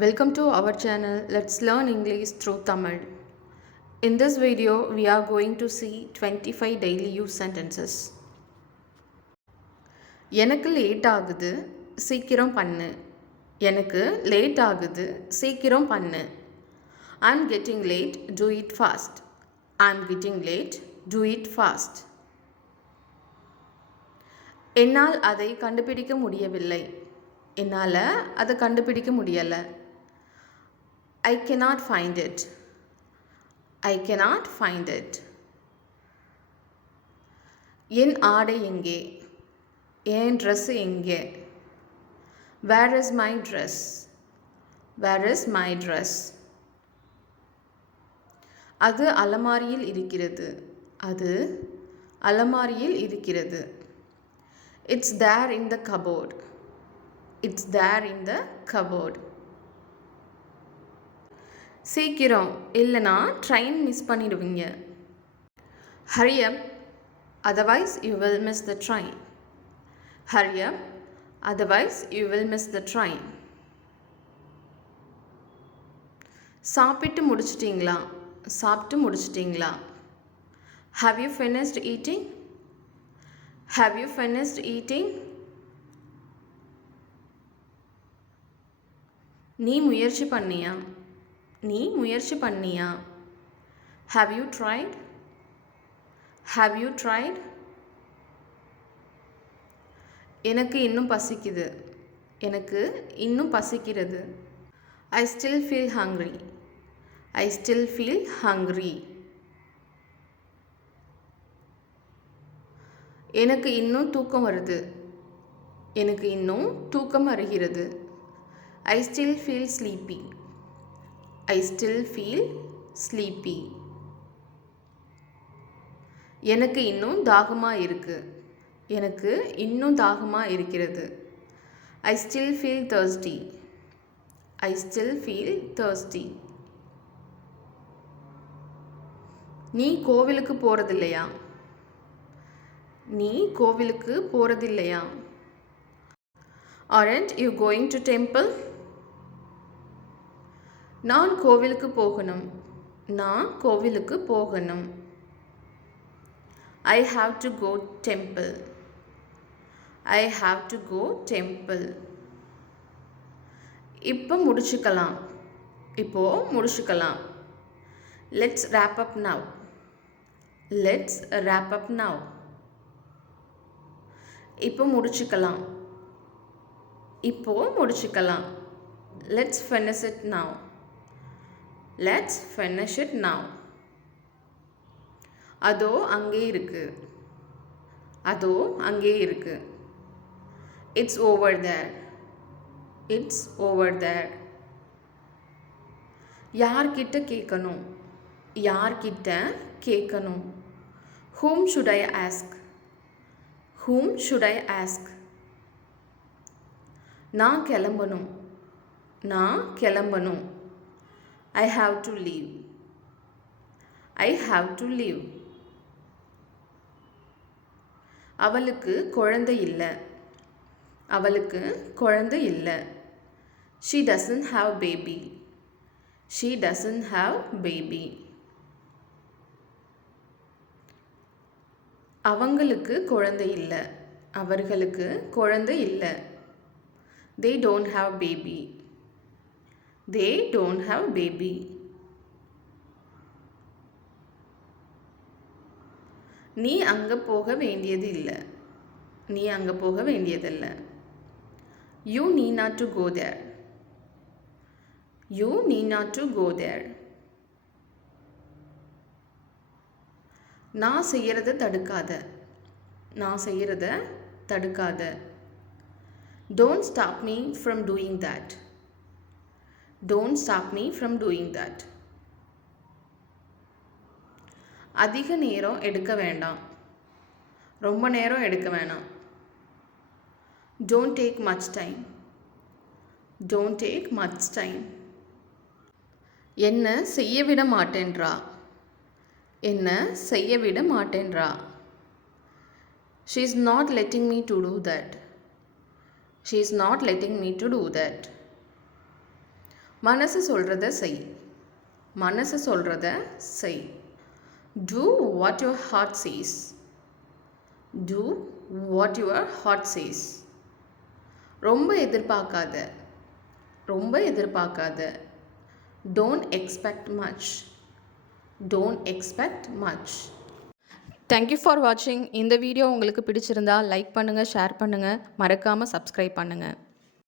Welcome to our channel. Let's learn English through Tamil. In this video, we are going to see 25 daily use sentences. எனக்கு late ஆகுது சீக்கிரம் பண்ணு. எனக்கு late ஆகுது சீக்கிரம் பண்ணு. I'm getting late, do it fast. I'm getting late, do it fast. என்னால் அதை கண்டுபிடிக்க முடியவில்லை. என்னால் அதை கண்டுபிடிக்க முடியலை. I cannot find it. I cannot find it. என் ஆடை எங்கே? என் ட்ரெஸ் எங்கே? Where is my dress? Where is my dress? அது அலமாரியில் இருக்கிறது. அது அலமாரியில் இருக்கிறது. It's there in the cupboard. It's there in the cupboard. சீக்கிரம் இல்லைனா ட்ரெயின் மிஸ் பண்ணிடுவீங்க. Hurry up, otherwise you will miss the train. Hurry up, otherwise you will miss the train. சாப்பிட்டு முடிச்சிட்டிங்களா? சாப்பிட்டு முடிச்சிட்டிங்களா? Have you finished eating? Have you finished eating? நீ முயற்சி பண்ணியா? நீ முயற்சி பண்ணியா? Have you tried? Have you tried? எனக்கு இன்னும் பசிக்குது. எனக்கு இன்னும் பசிக்கிறது. I still feel hungry. I still feel hungry. எனக்கு இன்னும் தூக்கம் வருது. எனக்கு இன்னும் தூக்கம் வருகிறது. I still feel sleepy. I still feel sleepy. எனக்கு இன்னும் தாகமா இருக்கு. எனக்கு இன்னும் தாகமா இருக்கிறது. I still feel thirsty. I still feel thirsty. நீ கோவிலுக்கு போறதில்லையா? நீ கோவிலுக்கு போறதில்லையா? Aren't you going to temple? நான் கோவிலுக்கு போகணும். நான் கோவிலுக்கு போகணும். I have to go temple. I have to go temple. இப்போ முடிச்சுக்கலாம். இப்போ முடிச்சுக்கலாம். Let's wrap up now. Let's wrap up now. இப்போ முடிச்சுக்கலாம். இப்போ முடிச்சுக்கலாம். Let's finish it now. Let's finish it now. அதோ அங்கே இருக்கு. அதோ அங்கே இருக்கு. It's over there. It's over there. யார்கிட்ட கேட்கணும்? யார்கிட்ட கேட்கணும்? Whom should I ask? Whom should I ask? நான் கிளம்பணும். நான் கிளம்பணும். I have to leave. I have to leave. அவளுக்கு குழந்தை இல்லை. அவளுக்கு குழந்தை இல்லை. She doesn't have baby. She doesn't have baby. அவங்களுக்கு குழந்தை இல்லை. அவர்களுக்கு குழந்தை இல்லை. They don't have baby. They don't have baby. நீ அங்கே போக வேண்டியது இல்லை. நீ அங்கே போக வேண்டியதில்லை. You need not to go there. You need not to go there. நான் செய்யறத தடுக்காத. நான் செய்யறத தடுக்காத. Don't stop me from doing that. Don't stop me from doing that. அதிக நேரம் எடுக்க வேண்டாம். ரொம்ப நேரம் எடுக்க வேணாம். Don't take much time. Don't take much time. என்ன செய்ய விட மாட்டேன்றா. என்ன செய்ய விட மாட்டேன்றா. She is not letting me to do that. She is not letting me to do that. மனசு சொல்கிறத செய். மனசு சொல்கிறத செய். Do what your heart says. Do what your heart says. ரொம்ப எதிர்பார்க்காத. ரொம்ப எதிர்பார்க்காத. Don't expect much. Don't expect much. Thank you for watching. இந்த வீடியோ உங்களுக்கு பிடிச்சிருந்தா லைக் பண்ணுங்கள், ஷேர் பண்ணுங்கள், மறக்காமல் சப்ஸ்கிரைப் பண்ணுங்கள்.